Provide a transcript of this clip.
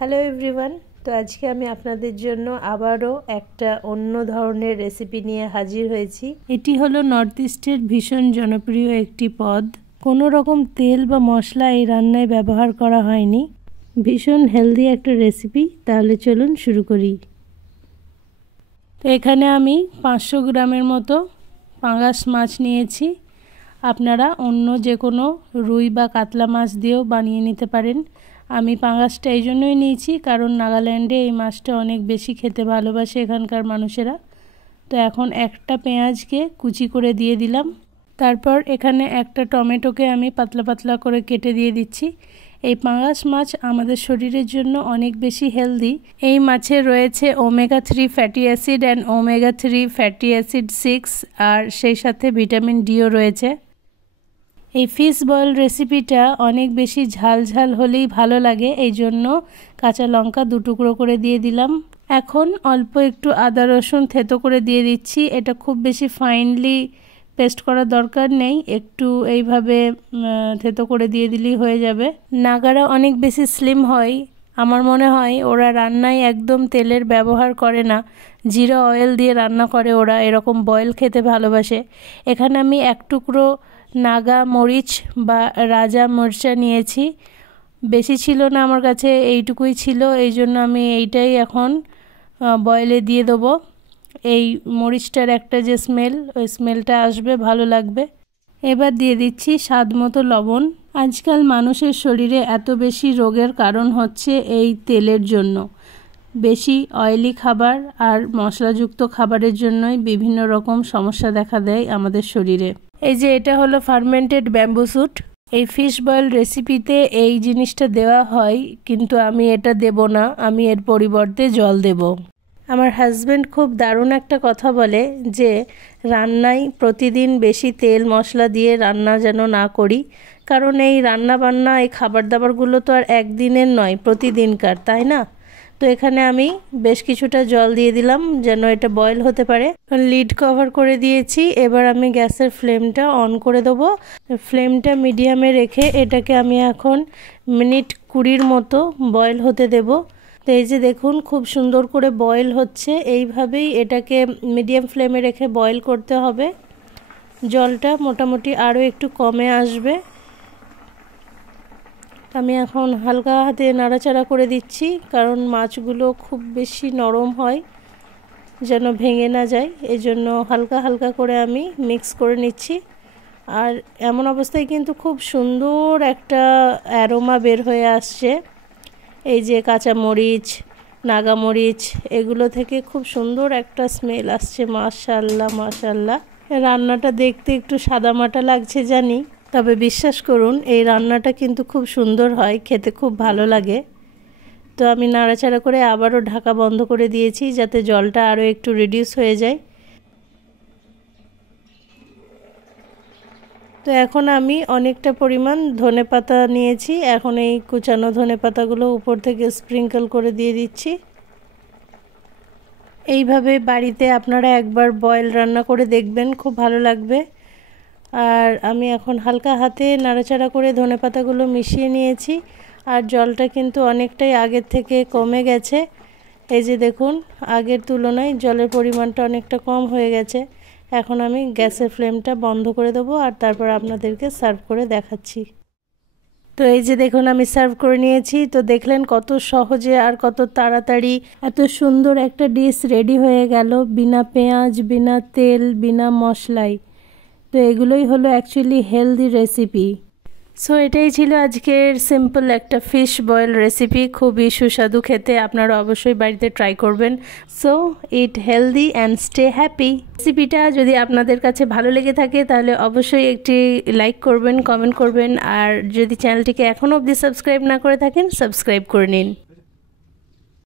Hello everyone, তো আজকে আমি আপনাদের জন্য আবারও একটা অন্য ধরনের রেসিপি নিয়ে হাজির হয়েছি। এটি হলো নর্থ ইস্টের ভীষণ জনপ্রিয় একটি পদ। কোনো রকম তেল বা মশলা এই রান্নায় ব্যবহার করা হয়নি। ভীষণ হেলদি একটা রেসিপি। তাহলে চলুন শুরু করি। তো এখানে আমি 500 গ্রামের মতো পাঙ্গাস মাছ নিয়েছি। আপনারা অন্য যে কোনো রুই বা কাতলা মাছ দিয়েও বানিয়ে নিতে পারেন। আমি পাঙ্গাসটা এই জন্যই নিয়েছি কারণ নাগাল্যান্ডে এই মাছটা অনেক বেশি খেতে ভালোবাসে এখানকার মানুষেরা। তো এখন একটা পেঁয়াজকে কুচি করে দিয়ে দিলাম। তারপর এখানে একটা টমেটোকে আমি পাতলা পাতলা করে কেটে দিয়ে দিচ্ছি। এই পাঙ্গাস মাছ আমাদের শরীরের জন্য অনেক বেশি হেলদি। এই মাছে রয়েছে omega 3 fatty acid and omega 3 fatty acid 6 আর সেই সাথে ভিটামিন ডিও রয়েছে। এই ফিশ বয়েল রেসিপিটা অনেক বেশি ঝাল ঝাল হলেই ভালো লাগে, এই জন্য কাঁচা লঙ্কা 2 টুকরো করে দিয়ে দিলাম। এখন অল্প একটু আদা রসুন থেতো করে দিয়ে দিচ্ছি। এটা খুব বেশি ফাইনলি পেস্ট করার দরকার নেই, একটু এইভাবে থেতো করে দিয়ে দিলেই হয়ে যাবে। নাগারা অনেক বেশি স্লিম হয়, আমার মনে হয় ওরা রান্নায় একদম তেলের ব্যবহার করে না, জিরা অয়েল দিয়ে রান্না করে ওরা, এরকম বয়েল খেতে ভালোবাসে। এখানে আমি 1 টুকরো নাগা মরিচ বা রাজা মরিচা নিয়েছি, বেশি ছিল না আমার কাছে, এইটুকুই ছিল, এই জন্য আমি এইটাই এখন বয়েলে দিয়ে দেবো। এই মরিচটার একটা যে স্মেল, ওই স্মেলটা আসবে, ভালো লাগবে। এবার দিয়ে দিচ্ছি স্বাদ মতো লবণ। আজকাল মানুষের শরীরে এত বেশি রোগের কারণ হচ্ছে এই তেলের জন্য। বেশি অয়েলি খাবার আর মশলাযুক্ত খাবারের জন্যই বিভিন্ন রকম সমস্যা দেখা দেয় আমাদের শরীরে। এই যে এটা হলো ফার্মেন্টেড ব্যাম্বু স্যুট। এই ফিশ বয়েল রেসিপিতে এই জিনিসটা দেওয়া হয়, কিন্তু আমি এটা দেব না, আমি এর পরিবর্তে জল দেব। আমার হাজব্যান্ড খুব দারুণ একটা কথা বলে যে রান্নায় প্রতিদিন বেশি তেল মশলা দিয়ে রান্না যেন না করি, কারণ এই রান্না বান্না এই খাবার দাবারগুলো তো আর একদিনের নয়, প্রতিদিনকার, তাই না? তো এখানে আমি বেশ কিছুটা জল দিয়ে দিলাম যেন এটা বয়েল হতে পারে। লিড কভার করে দিয়েছি। এবার আমি গ্যাসের ফ্লেমটা অন করে দেবো। ফ্লেমটা মিডিয়ামে রেখে এটাকে আমি এখন মিনিট 20 মতো বয়েল হতে দেব। তো এই যে দেখুন খুব সুন্দর করে বয়েল হচ্ছে, এইভাবেই এটাকে মিডিয়াম ফ্লেমে রেখে বয়েল করতে হবে। জলটা মোটামুটি আরও একটু কমে আসবে। আমি এখন হালকা হাতে নাড়াচাড়া করে দিচ্ছি, কারণ মাছগুলো খুব বেশি নরম হয়, যেন ভেঙে না যায়, এই জন্য হালকা হালকা করে আমি মিক্স করে নিচ্ছি। আর এমন অবস্থায় কিন্তু খুব সুন্দর একটা অ্যারোমা বের হয়ে আসছে। এই যে কাঁচামরিচ, নাগামরিচ, এগুলো থেকে খুব সুন্দর একটা স্মেল আসছে। মাশাআল্লাহ মাশাআল্লাহ। রান্নাটা দেখতে একটু সাদামাটা লাগছে জানি, তবে বিশ্বাস করুন এই রান্নাটা কিন্তু খুব সুন্দর হয়, খেতে খুব ভালো লাগে। তো আমি নাড়াচাড়া করে আবারও ঢাকা বন্ধ করে দিয়েছি যাতে জলটা আরও একটু রিডিউস হয়ে যায়। তো এখন আমি অনেকটা পরিমাণ ধনেপাতা নিয়েছি, এখন এই কুচানো ধনেপাতাগুলো উপর থেকে স্প্রিঙ্কল করে দিয়ে দিচ্ছি। এইভাবে বাড়িতে আপনারা একবার বয়েল রান্না করে দেখবেন, খুব ভালো লাগবে। আর আমি এখন হালকা হাতে নাড়াচাড়া করে ধনেপাতাগুলো মিশিয়ে নিয়েছি, আর জলটা কিন্তু অনেকটাই আগের থেকে কমে গেছে। এই যে দেখুন আগের তুলনায় জলের পরিমাণটা অনেকটা কম হয়ে গেছে। এখন আমি গ্যাসের ফ্লেমটা বন্ধ করে দেবো আর তারপর আপনাদেরকে সার্ভ করে দেখাচ্ছি। তো এই যে দেখুন আমি সার্ভ করে নিয়েছি। তো দেখলেন কত সহজে আর কত তাড়াতাড়ি এত সুন্দর একটা ডিশ রেডি হয়ে গেল, বিনা পেঁয়াজ, বিনা তেল, বিনা মশলাই। তো এগুলোই হলো অ্যাকচুয়ালি হেলদি রেসিপি। সো এটাই ছিল আজকের সিম্পল একটা ফিশ বয়েল রেসিপি, খুবই সুস্বাদু খেতে, আপনারা অবশ্যই বাড়িতে ট্রাই করবেন। So it healthy and stay happy. রেসিপিটা যদি আপনাদের কাছে ভালো লেগে থাকে তাহলে অবশ্যই একটি লাইক করবেন, কমেন্ট করবেন, আর যদি চ্যানেলটিকে এখনও অবধি সাবস্ক্রাইব না করে থাকেন সাবস্ক্রাইব করে নিন।